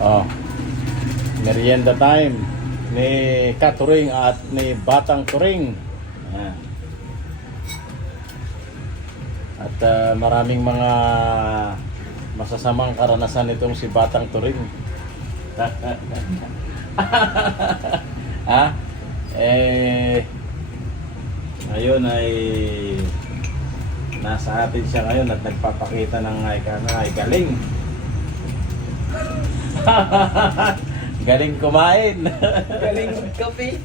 Oh. Merienda time ni Katuring at ni Batang Turing. Ayan. At ah, maraming mga masasamang karanasan itong si Batang Turing. ha? Eh, ngayon ay nasa atin siya ngayon at nagpapakita ng ay, kana, ay galing. galing kumain. Galing kape.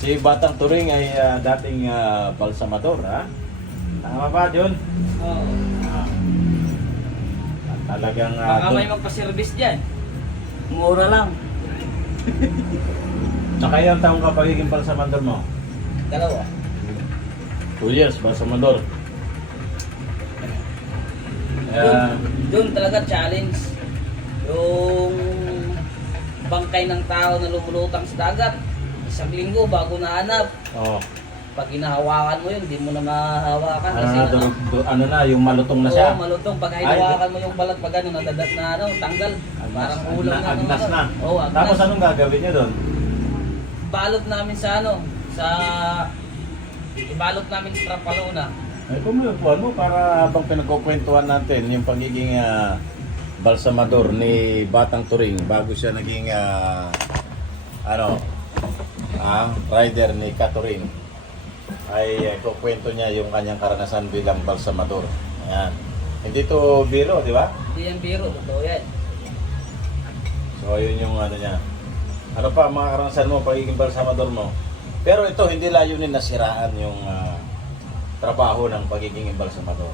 si Batang Turing ay ah, dating ah, balsamador, ha? Tama ba, John? Oo. Ah. Talagang ah, Baka dun- may magpa-service dyan. Mura lang. Tsaka ilang taong ka pagiging balsamador mo? Dalawa. Two years, balsamador. Doon, Uh, doon talaga challenge. Yung bangkay ng tao na lumulutang sa dagat. Isang linggo bago nahanap. oh. Pag hinahawakan mo yun, hindi mo na mahawakan. Ano Kasi na, ano, du- ano na, yung malutong na siya. Oo, malutong. Pag hinahawakan mo yung balat, pag ano, nadadat na ano, tanggal. Parang ulam na. agnas ano, na. Oo, agnas. Tapos anong gagawin niyo doon? balot namin sa ano, sa ibalot namin sa trapalona. Ay, kumulupuan mo para habang pinagkukwentuhan natin yung pagiging ah, balsamador ni Batang Turing bago siya naging ah, ano, ah, rider ni Katuring ay uh, kukwento niya yung kanyang karanasan bilang balsamador. Ayan. Hindi to biro, di ba? Hindi yan biro, totoo yan. So, yun yung ano niya. Ano pa mga karanasan mo, pagiging balsamador mo? Pero ito, hindi layunin na siraan yung ah, trabaho ng pagiging balsamador.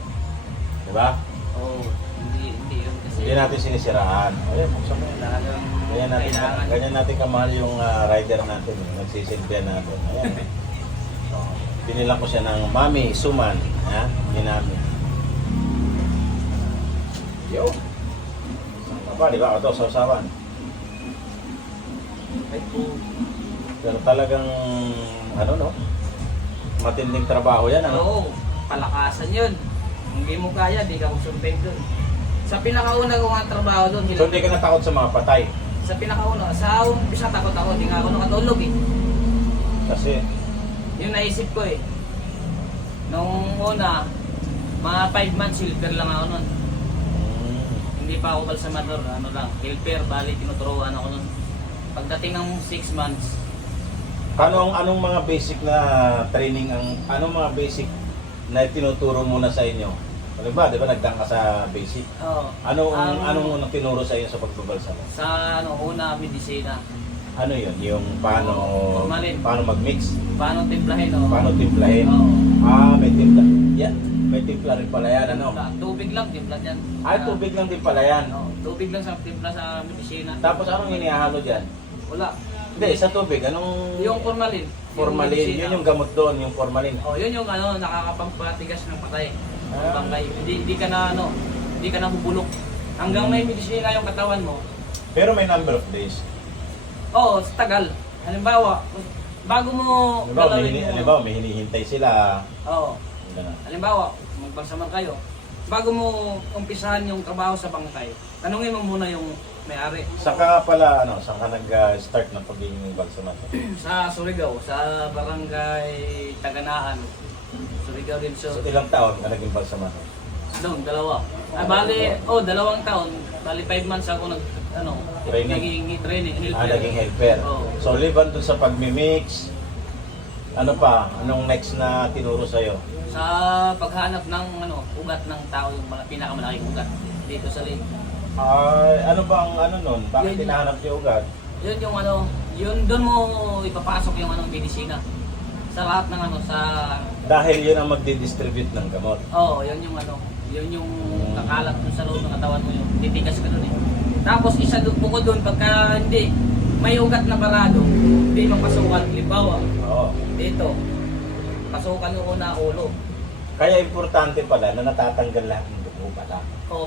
Di ba? Oo, hindi, hindi yun kasi. Hindi natin sinisiraan. Ayun, buksan mo. Talagang Ganyan natin, kailangan. ganyan natin kamahal yung ah, rider natin. eh. Nagsisilbihan natin. Ayan. Oh, Binilang ko siya ng Mami Suman. Ha? Yun namin. Yo. Saan ba? Di ba? Ito, sausawan. Ay, po. Pero talagang, ano no? Matinding trabaho yan, ano? Oo, palakasan yun. Hindi mo kaya, di ka magsumpend dun. Sa pinakauna ko nga trabaho doon, So hindi ka natakot sa mga patay. sa pinakauna, sa umpisa takot ako, di nga ako nakatulog eh. Kasi, Yung naisip ko eh. Nung una, mga 5 months silver lang ako nun. mm, Hindi pa ako balsamador, ano lang, helper, bali, tinuturuan ako nun. Pagdating ng 6 months, ano ang anong mga basic na training ang anong mga basic na tinuturo muna sa inyo? Ano ba, 'di ba nagdang ka sa basic? oh, Ano ang Ang- anong unang tinuro sa inyo sa pagbabalsa mo? sa ano, una, medisina. Ano 'yun? Yung paano Formalin. paano mag-mix, Paano timplahin, oh. paano timplahin? Oo. Ah, may timpla. Yan, may timpla rin pala yan, ano? Timpla. Tubig lang, timpla dyan. Ah, tubig lang din pala yan. Oh, tubig lang sa timpla sa medisina. Tapos anong inihalo diyan? Wala. Hindi, sa tubig, anong Yung formalin. formalin? medisina. Yun yung gamot doon, yung formalin. Oh, yun yung ano, nakakapagpatigas ng patay. Ah. Bangkay. Hindi, hindi ka na ano, hindi ka na bubulok. Hanggang may medisina yung katawan mo. Pero may number of days. Oo, sa tagal. Halimbawa, bago mo Halimbawa, may, hini, mo. halimbawa, may hinihintay sila. Oo. Ganun. Halimbawa, magbalsamar kayo. Bago mo umpisahan yung trabaho sa bangkay, tanungin mo muna yung may-ari. Saka pala, ano, saan ka nag-start ng pagiging balsamat? Sa Surigao, sa barangay Taganaan. Surigao din so. So, ilang taon ka naging balsamat? Doon, dalawa. Ah, bali, oh, dalawang taon. Bali, five months ako nag, ano, Training. naging training. Ah, naging helper. Oo. So, liban dun sa pagmimix, ano pa, anong next na tinuro sa'yo? Sa paghanap ng ano, ugat ng tao, yung mga pinakamalaking ugat dito sa lake. Ay, ano ba ang ano nun? Bakit Yun- tinahanap niyo agad? Yun yung ano, yun doon mo ipapasok yung anong medisina. Sa lahat ng ano, sa Dahil yun ang magdi-distribute ng gamot. Oo, oh, yun yung ano, yun yung kakalat dun sa loob ng katawan mo yung titigas ka dun eh. Tapos isa doon bukod doon pagka hindi may ugat na barado, hindi mapasukan. Halimbawa, Oo. dito, pasukan yung una ulo. Kaya importante pala na natatanggal lahat ng dugo pala.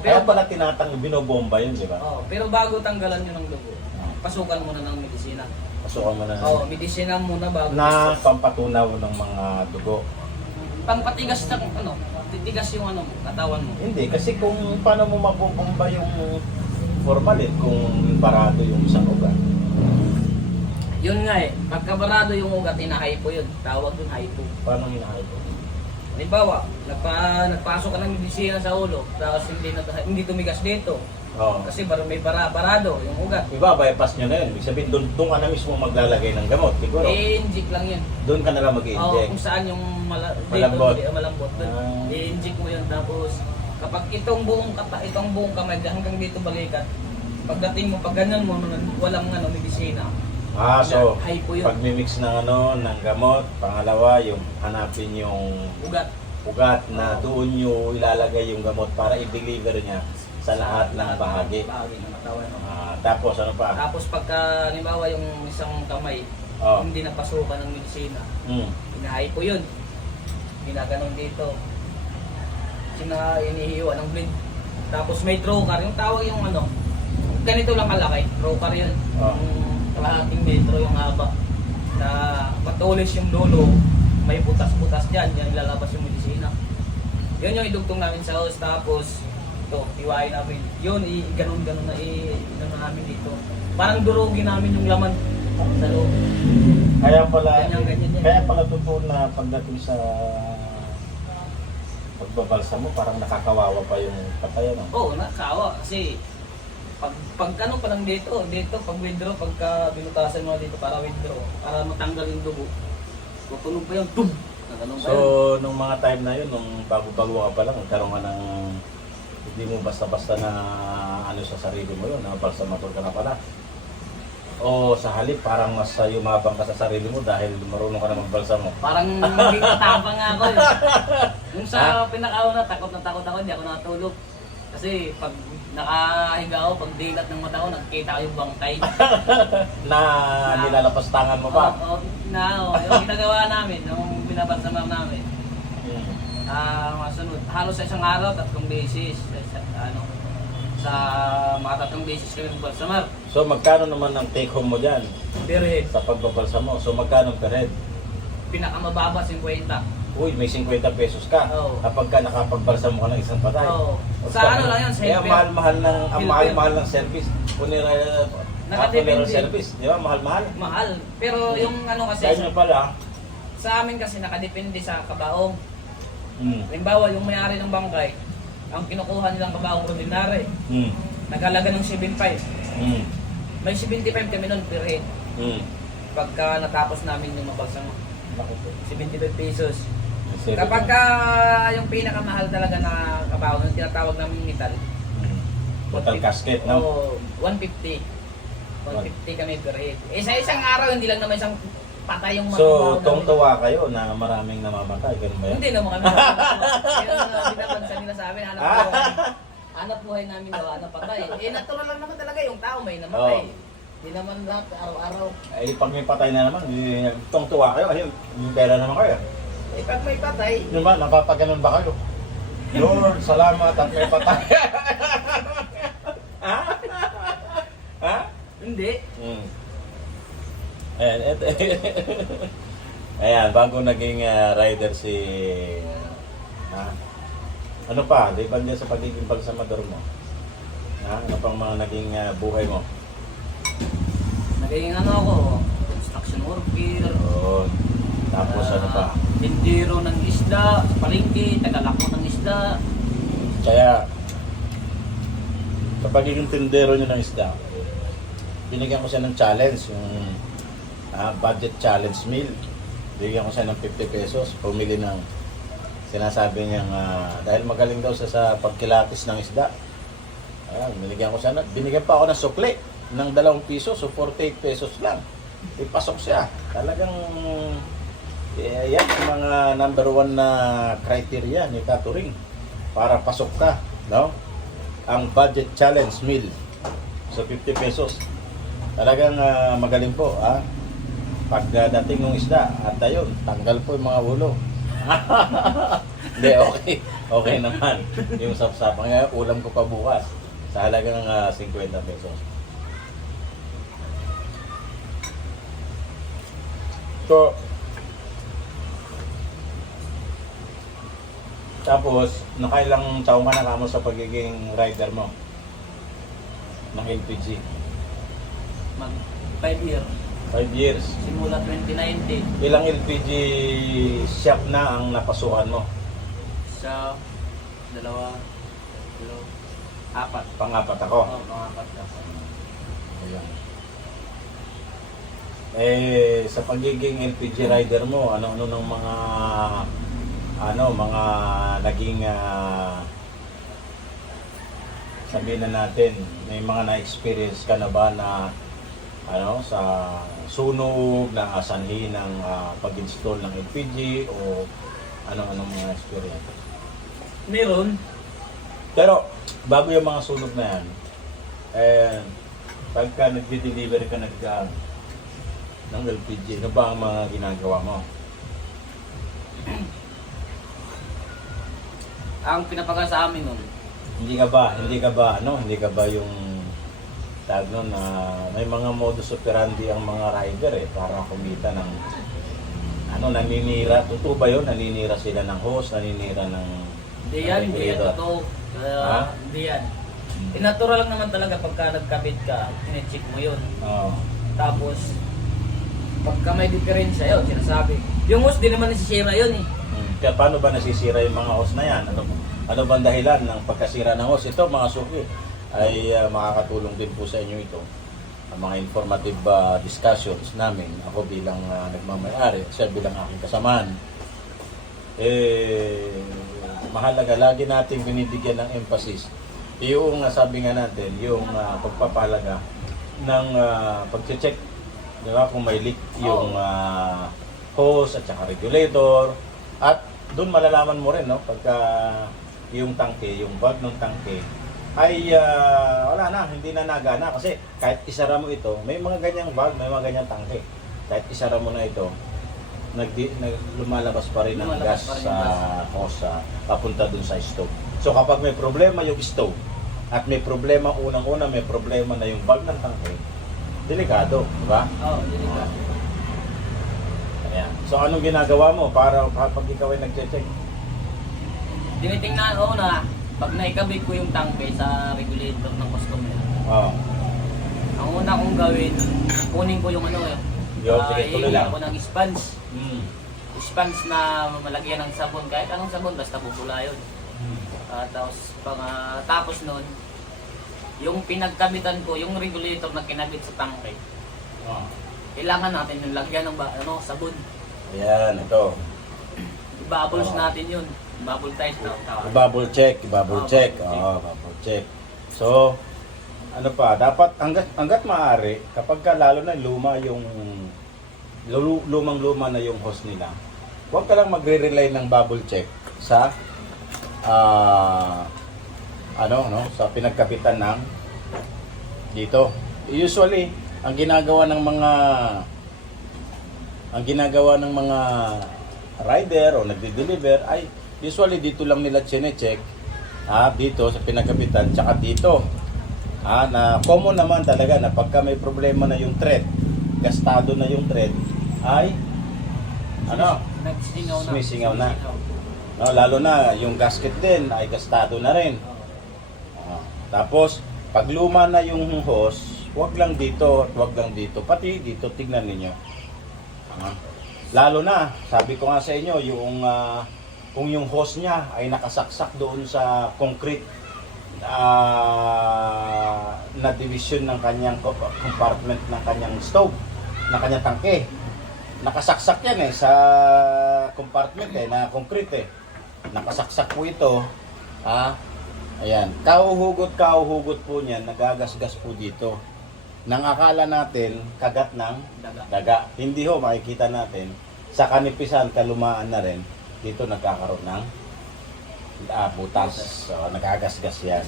Kaya pero, pala tinatanggal, binobomba yun, di ba? oh, pero bago tanggalan yun ng dugo, pasukan muna ng medisina. Pasukan mo na Oo, medisina muna bago. na pampatunaw ng mga dugo. Pangpatigas ng ano, titigas yung ano, katawan mo. Hindi, kasi kung paano mo mabobomba yung formalin kung parado yung isang ugat. Yun nga eh, pagkabarado yung ugat, inahypo yun. Tawag dun hypo. Paano hinahay ko? Halimbawa, nagpa, nagpasok ka ng medisina sa ulo, tapos hindi, na, hindi tumigas dito. Oo. Kasi bar, may bara, barado yung ugat. Iba, bypass nyo na yun. Ibig sabihin, doon, doon ka na mismo maglalagay ng gamot. Siguro, I-inject lang yun. doon ka na lang Oo, mag-inject. kung saan yung mala, Malambot. Dito, malambot. Doon, Ah. I-inject mo yun. Tapos, kapag itong buong kata, itong buong kamay hanggang dito balikat, pagdating mo, pag ganyan mo, walang ano, medisina. Ah, so, hypo yun. pag mix ng ano, ng gamot, pangalawa, yung hanapin yung Ugat. ugat na doon nyo ilalagay yung gamot para i-deliver niya sa lahat ng bahagi. Bahagi ng katawan. no? Ah, tapos ano pa? Tapos pagka, halimbawa yung isang kamay, Oh. hindi napasukan ng medisina, Mm. inahay ko yun. Ginaganon dito. Sina inihiwa ng bleed. Tapos may trocar, yung tawag yung ano, ganito lang kalaki, trocar yun. Oh. Yung kalahating metro yung haba. Na matulis yung dulo, may butas-butas dyan, yan ilalabas yung medisina. Yun yung idugtong namin sa house, tapos ito, iwain namin. Yun, i- ganun-ganun na i-ganun namin dito. Parang durugin namin yung laman sa loob. Kaya pala, Ganyan, ganyan yan. kaya pala totoo na pagdating sa pagbabalsa mo, parang nakakawawa pa yung patay, no? Oo, oh, nakawa kasi pag pag ano pa lang dito, dito pag withdraw, pagka binutasan mo dito para withdraw, para matanggal yung dugo. Tutunog pa yun, tub. Naganon pa So, yun. nung mga time na yun, nung bago-bago ka pa lang, nagkaroon ka ng hindi mo basta-basta na ano sa sarili mo yun, na balsamator ka na pala. O sa halip, parang mas uh, yumabang ka sa sarili mo dahil marunong ka na magbalsa mo. Parang naging matapang nga ako yun. Yung sa pinakauna, takot na takot ako, hindi ako natulog. Kasi pag nakahiga ako, pag dilat ng mata ko, nakikita ko yung bangkay. Na nilalapas tangan mo ba? Oo, oo, na, oo. yung ginagawa namin, yung binabalsamar namin. Hmm. Ah, masunod. Halos sa isang araw, tatlong beses. Sa, ano, sa mga tatlong beses kami magbalsamar. So magkano naman ang take home mo dyan Pero eh, sa pagbabalsa mo? So magkano per head? pinakamababa 50. Uy, may 50 pesos ka Oo. kapag ka nakapagbalsa mo ka ng isang patay. Oo. O, Sa ano lang yun, sa Kaya mahal-mahal ng, ang mahal-mahal ng service. Funeral, Nakadepende. funeral service. Di ba? Mahal-mahal. Mahal. Pero yung ano kasi, Kaya nyo pala. sa amin kasi nakadepende sa kabaong. Hmm. Halimbawa, yung may-ari ng bangkay, ang kinukuha nilang kabaong ordinary, Hmm. nagalaga ng 75. Hmm. May 75 kami nun per head. Hmm. Pagka natapos namin yung mabalsam, 75 pesos. Seven. Kapag ka yung pinakamahal talaga na kabaong, yung tinatawag namin metal, Hmm. Total casket, no? o 150. 150 kami per head. Eh sa isang araw, hindi lang naman isang patay yung mga So, tungtuwa kayo na maraming namamatay. Ganun ba yan? Hindi naman kami. Kaya nga binabansa nila sa amin, hanap buhay. Hanap buhay namin daw, hanap patay. Eh natural lang naman talaga yung tao may namatay. Oo. Hindi naman lahat araw-araw. Ay, pag may patay na naman, di- tungtuwa kayo. Ayun, may pera naman kayo. Eh pag may patay, Yun ba, napapaganon ba kayo? Lord, salamat at may patay. ha? ha? hindi. Hmm. Ayan, eto. Ayan, bago naging ah, rider si... Ha? Ano pa, di ba sa pagiging balsamador mo? Ha? Ano pang mga naging ah, buhay mo? Naging ano ako, construction worker. Yun. Tapos ano pa? Tindero ng isda, sa palengke, tagalako ng isda. Kaya, sa pagiging tindero nyo ng isda, binigyan ko siya ng challenge, yung ah, budget challenge meal. Binigyan ko siya ng 50 pesos, pumili ng sinasabi niyang, ah, dahil magaling daw siya sa pagkilatis ng isda. Ayan, binigyan ko siya, na, binigyan pa ako ng sukli ng 2 piso, so 48 pesos lang. Ipasok siya. Talagang, eh, yan ang mga number one na criteria ni Katuring para pasok ka, no? Ang budget challenge meal. So 50 pesos. Talagang ah, magaling po, ha? Pagdating ng isda, at ayun, tanggal po yung mga ulo. Hindi, okay. Okay naman. Yung sapsapang nga, ulam ko pa bukas. Sa halagang ah, 50 pesos. So, tapos, nakailang taong ka na kamo sa pagiging rider mo? ng LPG? Mag 5 year. 5 years. Simula 2019 Ilang LPG shop na ang napasukan mo? sa dalawa, dalawa, apat. Pangapat ako. Oo, mga apat na. Ayan. Eh, sa pagiging LPG rider mo, ano-ano ng mga ano, mga naging ah, sabihin na natin, may mga na-experience ka na ba na ano, sa sunog, na asanhi ng ah, pag-install ng LPG o ano-anong mga experience? Meron, Pero, bago yung mga sunog na yan, eh, pagka nagde-deliver ka nag, ah, ng LPG, ano ba ang mga ginagawa mo? Ang pinapaga sa amin nun, Hindi ka ba, hindi ka ba, ano, hindi ka ba yung tag nun na may mga modus operandi ang mga rider eh, para kumita ng ano, naninira, totoo ba yun? Naninira sila ng hose, naninira ng hindi yan, ng hindi yan totoo. Kaya, Ha? hindi yan. Eh, natural lang naman talaga pagka nagkabit ka, chinecheck mo yun. Oo. Tapos, pagka may diferensya yun, sinasabi. Yung hose, di naman nasisira yun eh. Kaya paano ba nasisira yung mga hose na yan? Ano, ano ba ang dahilan ng pagkasira ng hose? Ito mga suki ay ah, makakatulong din po sa inyo ito. Ang mga informative ah, discussions namin, ako bilang ah, nagmamayari, siya bilang aking kasamahan. Eh, mahalaga, lagi natin binibigyan ng emphasis yung ah, sabi nga natin, yung ah, pagpapalaga ng uh, pag-check, di ba, kung may leak yung ah, hose at saka regulator at doon malalaman mo rin no pagka yung tangke, yung valve ng tangke ay ah, wala na, hindi na nagana kasi kahit isara mo ito, may mga ganyang valve, may mga ganyang tangke. Kahit isara mo na ito, nag, nag lumalabas pa rin ang gas rin sa hose ah, papunta dun sa stove. So kapag may problema yung stove at may problema unang-una may problema na yung valve ng tangke, delikado, di ba? Oo, oh, ka. Ayan. So anong ginagawa mo para kapag ikaw ay nagche-check? Tinitingnan ko na, pag naikabit ko yung tangke sa regulator ng customer, Oh. ang una kong gawin, kunin ko yung ano eh. Yo, sige, tuloy lang. ko ng sponge. Mm. Sponge na malagyan ng sabon, kahit anong sabon, basta bubula yun. Ah, tapos, pang, ah, tapos nun, yung pinagkabitan ko, yung regulator na kinabit sa tangke, Oh. Kailangan natin yung lagyan ng ba, ano, sabon. Ayan, ito. I-bubbles Oo. natin yun. Bubble tight na tawag. Bubble check, bubble Oo, check. bubble check. Oo, bubble check. So, ano pa, dapat hanggat, hanggat maaari, kapag ka lalo na luma yung lulu, lumang luma na yung host nila, huwag ka lang magre-rely ng bubble check sa ah ano no sa pinagkapitan ng dito. Usually, ang ginagawa ng mga ang ginagawa ng mga rider o nagde-deliver ay usually dito lang nila chine-check ah, dito sa pinagkapitan tsaka dito ah, na common naman talaga na pagka may problema na yung thread gastado na yung thread ay ano Nagsingaw na. Sumisingaw na. no, lalo na yung gasket din ay gastado na rin Ah, tapos pag luma na yung hose wag lang dito at wag lang dito. Pati dito tignan ninyo. Ah, lalo na sabi ko nga sa inyo yung ah, kung yung hose niya ay nakasaksak doon sa concrete ah, na division ng kanyang co- compartment ng kanyang stove ng kanyang tangke. Nakasaksak yan eh sa compartment eh na concrete eh. Nakasaksak po ito ah. Ayan. Kauhugot kauhugot po niyan nagagasgas po dito nang akala natin kagat ng Daga. daga hindi ho makikita natin sa kanipisan kalumaan na rin dito nagkakaroon ng ah, butas so nagagasgas yan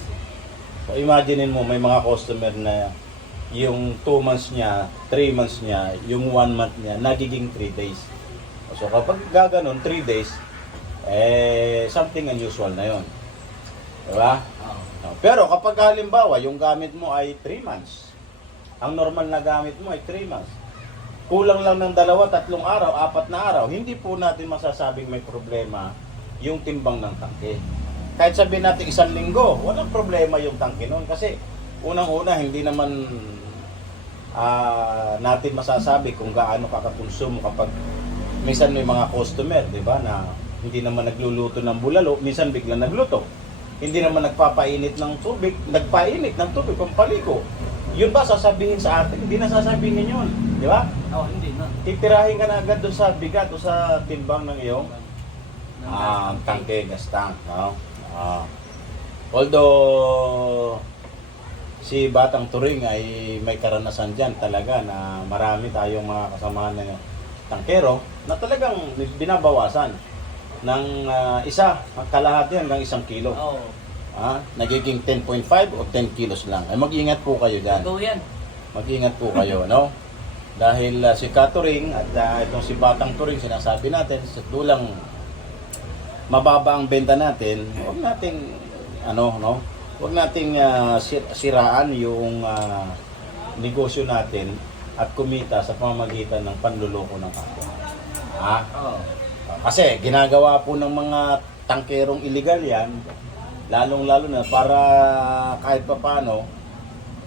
so imaginein mo may mga customer na yung 2 months niya 3 months niya yung 1 month niya nagiging 3 days so kapag gaganon 3 days eh something unusual na yon diba? Oo. Pero kapag halimbawa, yung gamit mo ay 3 months, ang normal na gamit mo ay 3 months, kulang lang ng dalawa, tatlong araw, apat na araw, hindi po natin masasabing may problema yung timbang ng tangke. Kahit sabihin natin isang linggo, walang problema yung tangke noon kasi unang-una, hindi naman ah, natin masasabi kung gaano kakakonsumo kapag minsan may mga customer, di ba, na hindi naman nagluluto ng bulalo, minsan biglang nagluto. Hindi naman nagpapainit ng tubig, nagpainit ng tubig, pampaliko. Yun ba sasabihin sa atin? Hindi na sasabihin yun. Di ba? Oh, hindi na. Titirahin ka na agad doon sa bigat o sa timbang ng iyong Ng ah, gas tangke, gas tank. No? Ah. although si Batang Turing ay may karanasan dyan talaga na marami tayong mga kasamahan na tangkero na talagang binabawasan ng ah, isa, kalahati hanggang isang kilo. Oo. Ah, nagiging 10.5 o 10 kilos lang. Ay mag-ingat po kayo dyan. Ikaw yan. Mag-ingat po kayo, no? Dahil ah, si Katuring at ah, itong si Batang Turing, sinasabi natin, sa tulang mababa ang benta natin, huwag nating, ano, no? Huwag nating sir- siraan yung ah, negosyo natin at kumita sa pamamagitan ng panluloko ng kapwa. Ha? Oo. Kasi ginagawa po ng mga tangkerong illegal yan, lalong-lalo na para kahit pa paano,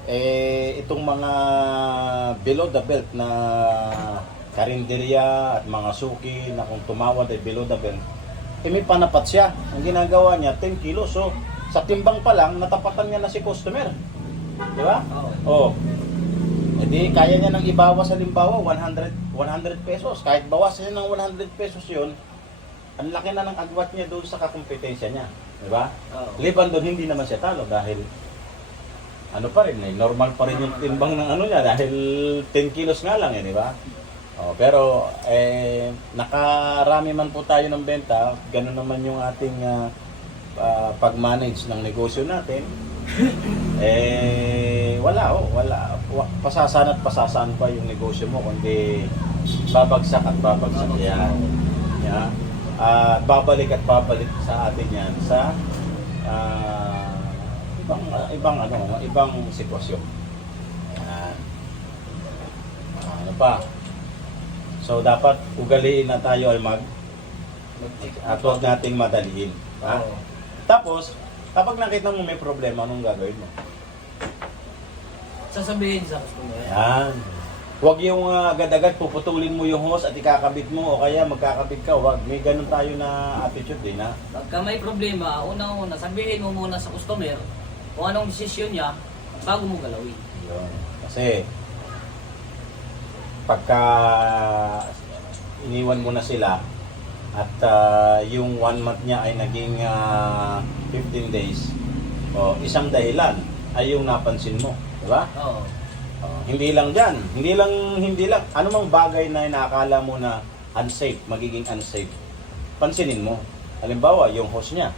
eh, itong mga below the belt na karinderya at mga suki na kung tumawad ay below the belt, eh may panapat siya. Ang ginagawa niya, 10 kilos. So, sa timbang pa lang, natapatan niya na si customer. Di ba? Oo. Oh. E di, kaya niya nang ibawas sa limbawa 100 100 pesos. Kahit bawasan niya ng 100 pesos 'yon, ang laki na ng agwat niya doon sa kakumpetensya niya, di ba? Oo. Liban doon hindi naman siya talo dahil ano pa rin, eh, normal pa rin yung timbang ng ano niya dahil 10 kilos nga lang eh, di ba? Oh, pero eh nakarami man po tayo ng benta, ganun naman yung ating ah, ah, pag-manage ng negosyo natin. eh wala oh, wala Wa- pasasan at pasasan pa yung negosyo mo kundi babagsak at babagsak yan. Yeah. At babalik at babalik sa atin yan sa ah, ibang ibang ano, ibang sitwasyon. Yan. Ah, ano pa? So dapat ugaliin na tayo ay mag at huwag nating madaliin. Ha? Oo. Tapos, kapag nakita mo may problema, anong gagawin mo? Sasabihin sa customer. Yan. Huwag yung ah, agad-agad puputulin mo yung hose at ikakabit mo o kaya magkakabit ka. Huwag. May ganun tayo na attitude din ha. Pagka may problema, unang-una, sabihin mo muna sa customer kung anong desisyon niya bago mo galawin. Yun. Kasi pagka iniwan mo na sila at ah, yung one month niya ay naging ah, 15 days o isang dahilan ay yung napansin mo, di ba? Oo. Hindi lang diyan, hindi lang hindi lang anumang bagay na nakakala mo na unsafe, magiging unsafe. Pansinin mo. Halimbawa, yung hose niya.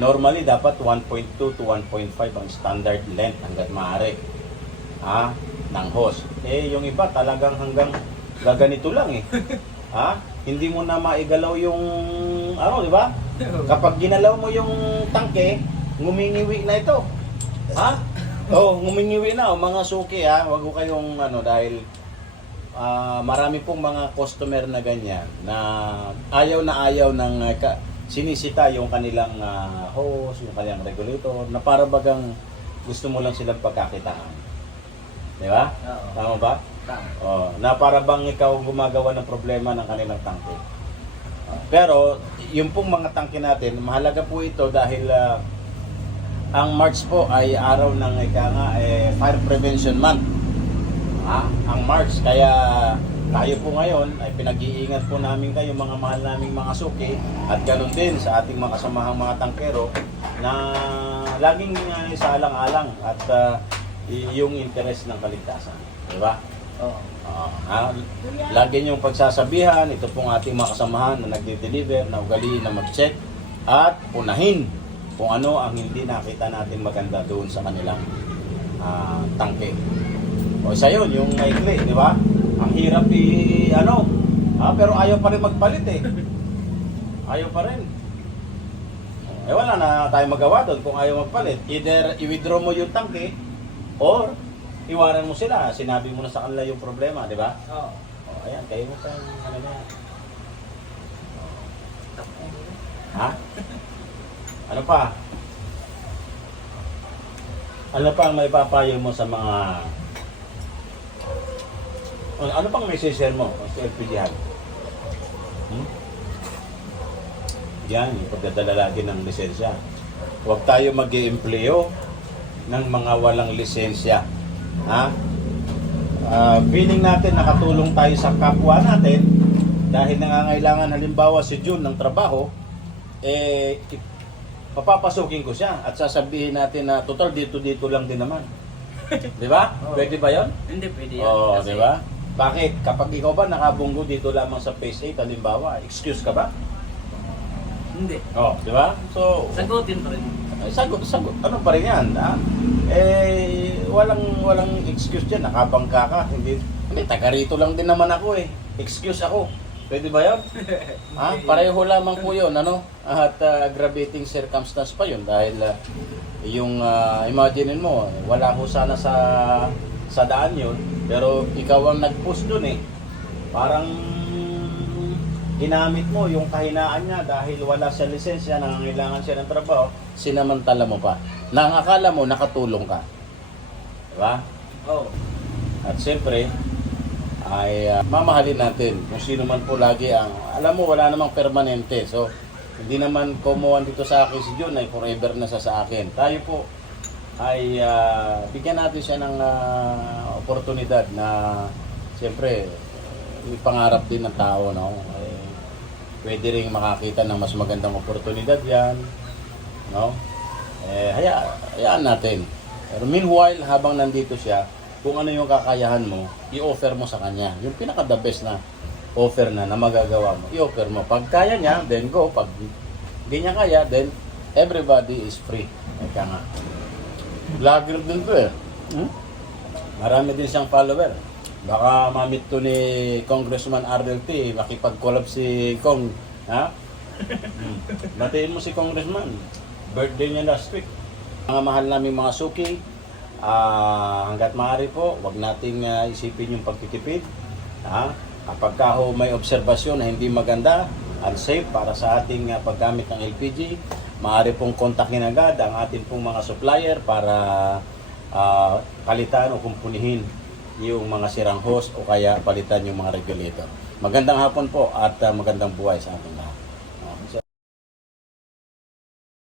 Normally dapat 1.2 to 1.5 ang standard length hangga't maaari. Ha? Ng hose. Eh yung iba talagang hanggang gaganito lang eh. Ha? Hindi mo na maigalaw yung ano, di ba? Kapag ginalaw mo yung tangke, ngumingiwi na ito. Ha? Oh, ngumingiwi na oh, mga suki ha. Huwag ko kayong ano dahil ah, marami pong mga customer na ganyan na ayaw na ayaw ng ah, ka, sinisita yung kanilang ah, hose, yung kanilang regulator na para bagang gusto mo lang silang pagkakitaan. Di ba? Oo. Tama ba? Tama. Oh, na para bang ikaw gumagawa ng problema ng kanilang tangke. Pero yung pong mga tangke natin, mahalaga po ito dahil ah, ang March po ay araw ng ika nga, eh, Fire Prevention Month. Ah, ang March kaya tayo po ngayon ay pinag-iingat po namin kayo mga mahal naming mga suki at ganoon din sa ating mga kasamahang mga tangkero na laging uh, sa alang-alang at y- yung interes ng kaligtasan. Di ba? Oo. Ah, ah, lagi niyong pagsasabihan, ito pong ating mga kasamahan na nagde-deliver, na ugaliin na mag-check at unahin kung ano ang hindi nakita natin maganda doon sa kanilang ah, tangke. O isa yun, yung maikli, di ba? Ang hirap i, ano, ah, pero ayaw pa rin magpalit eh. Ayaw pa rin. Eh wala na tayo magawa doon kung ayaw magpalit. Either i-withdraw mo yung tangke or iwanan mo sila. Sinabi mo na sa kanila yung problema, di ba? Oo. O, ayan, kayo mo pa yung ano na. Ha? Ano pa? Ano pa ang may papayo mo sa mga... Ano, ano pang may share mo sa LPGhan? Hmm? Yan, yung pagdadala lagi ng lisensya. Huwag tayo mag empleo ng mga walang lisensya. Ha? Ah, feeling natin nakatulong tayo sa kapwa natin dahil nangangailangan halimbawa si June ng trabaho, eh, papapasukin ko siya at sasabihin natin na total dito-dito lang din naman. di ba? Oo. Pwede ba yon? Hindi pwede yan. Oo, Kasi di ba? Bakit? Kapag ikaw ba nakabunggo dito lamang sa Phase 8, halimbawa, excuse ka ba? Hindi. Oo, di ba? So, Sagutin pa rin. ay, sagot, sagot. Ano pa rin yan? Ha? Eh, walang, walang excuse dyan. Nakabangka ka. Hindi, hindi, taga rito lang din naman ako eh. Excuse ako. Pwede ba yan? ha? Pareho lamang po yun, ano? At uh, aggravating circumstance pa yun dahil uh, yung, uh, imaginein mo, wala ko sana sa sa daan yun, pero ikaw ang nag-push dun eh. Parang ginamit mo yung kahinaan niya dahil wala siya lisensya, nangangailangan siya ng trabaho, sinamantala mo pa. Nang akala mo nakatulong ka. Diba? Oo. At siyempre, ay ah, mamahalin natin kung sino man po lagi ang, alam mo, wala namang permanente. So, hindi naman kumuha dito sa akin si Jun ay forever na sa sa akin. Tayo po ay ah, bigyan natin siya ng ah, oportunidad na siyempre may pangarap din ng tao, no? Eh, pwede ring makakita ng mas magandang oportunidad yan, no? Eh, haya, hayaan natin. Pero meanwhile, habang nandito siya, kung ano yung kakayahan mo, i-offer mo sa kanya. Yung pinaka the best na offer na na magagawa mo, i-offer mo. Pag kaya niya, then go. Pag hindi niya kaya, then everybody is free. Eka nga. Vlogger din to eh. Hmm? Marami din siyang follower. Baka mamit to ni Congressman RLT, makipag-collab si Kong. Ha? Hmm. Mo si Congressman. Birthday niya last week. Mga mahal namin mga suki, ah hanggat maaari po, wag nating ah, isipin yung pagtitipid. Ha? Kapag ka ho may obserbasyon na hindi maganda, unsafe para sa ating ah, paggamit ng LPG, maaari pong kontakin agad ang ating pong mga supplier para ah, palitan o kumpunihin yung mga sirang hose o kaya palitan yung mga regulator. Magandang hapon po at ah, magandang buhay sa ating lahat.